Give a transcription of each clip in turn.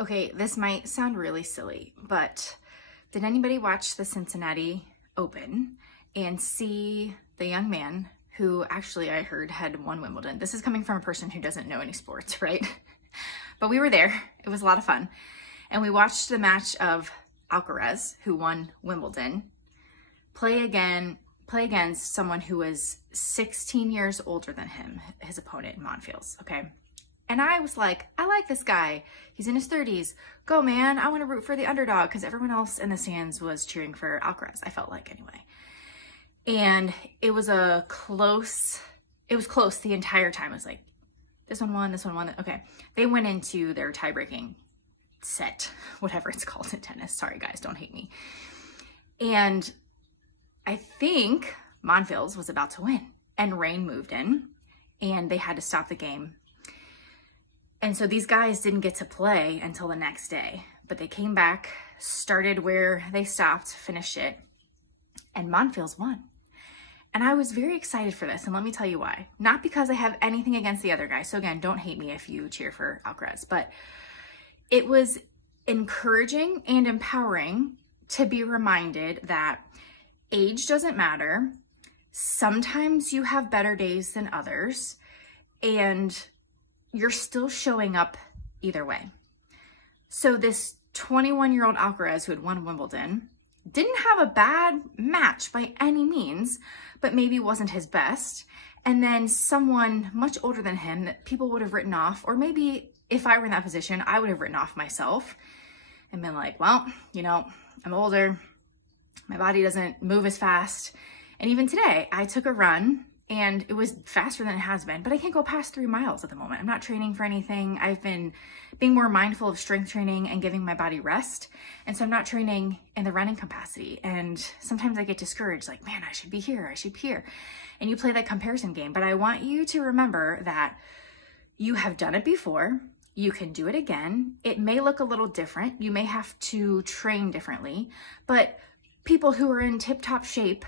Okay, this might sound really silly, but did anybody watch the Cincinnati Open and see the young man who actually I heard had won Wimbledon? This is coming from a person who doesn't know any sports, right? But we were there. It was a lot of fun. And we watched the match of Alcaraz, who won Wimbledon, play against someone who was 16 years older than him, his opponent, Monfils, okay? And I was like, I like this guy. He's in his 30s. Go, man. I want to root for the underdog, because everyone else in the stands was cheering for Alcaraz, I felt like anyway. And it was close the entire time. It was like, this one won, this one won. Okay. They went into their tie-breaking set, whatever it's called in tennis. Sorry, guys, don't hate me. And I think Monfils was about to win, and rain moved in, and they had to stop the game. And so these guys didn't get to play until the next day, but they came back, started where they stopped, finished it, and Monfils won. And I was very excited for this, and let me tell you why. Not because I have anything against the other guy. So again, don't hate me if you cheer for Alcaraz, but it was encouraging and empowering to be reminded that age doesn't matter. Sometimes you have better days than others, and you're still showing up either way. So this 21-year-old Alcaraz who had won Wimbledon didn't have a bad match by any means, but maybe wasn't his best. And then someone much older than him that people would have written off, or maybe if I were in that position, I would have written off myself and been like, well, you know, I'm older, my body doesn't move as fast. And even today, I took a run, and it was faster than it has been, but I can't go past 3 miles at the moment. I'm not training for anything. I've been being more mindful of strength training and giving my body rest. And so I'm not training in the running capacity. And sometimes I get discouraged, like, man, I should be here, I should be here. And you play that comparison game. But I want you to remember that you have done it before. You can do it again. It may look a little different. You may have to train differently, but people who are in tip-top shape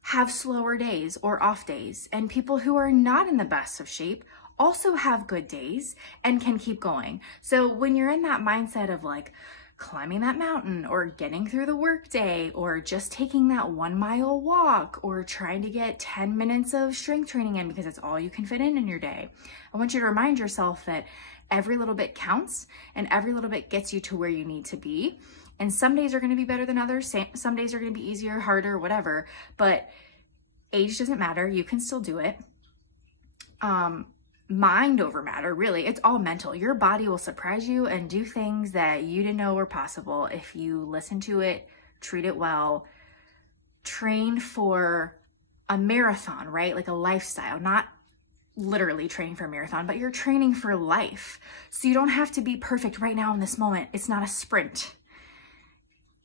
have slower days or off days, and people who are not in the best of shape also have good days and can keep going. So when you're in that mindset of like climbing that mountain or getting through the workday or just taking that 1 mile walk or trying to get 10 minutes of strength training in because it's all you can fit in your day, I want you to remind yourself that every little bit counts and every little bit gets you to where you need to be. And some days are going to be better than others. Some days are going to be easier, harder, whatever. But age doesn't matter. You can still do it. Mind over matter, really. It's all mental. Your body will surprise you and do things that you didn't know were possible if you listen to it, treat it well, train for a marathon, right? Like a lifestyle, not literally training for a marathon, but you're training for life. So you don't have to be perfect right now in this moment. It's not a sprint.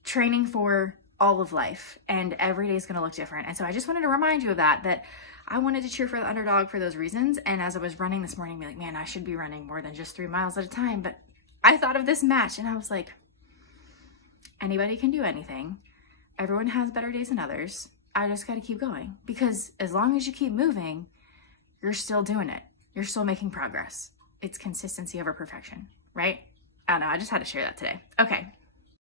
Training for all of life, and every day is going to look different. And so I just wanted to remind you of that I wanted to cheer for the underdog for those reasons. And as I was running this morning, be like, man, I should be running more than just 3 miles at a time. But I thought of this match and I was like, anybody can do anything. Everyone has better days than others. I just got to keep going, because as long as you keep moving, you're still doing it. You're still making progress. It's consistency over perfection, right? I don't know. I just had to share that today. Okay.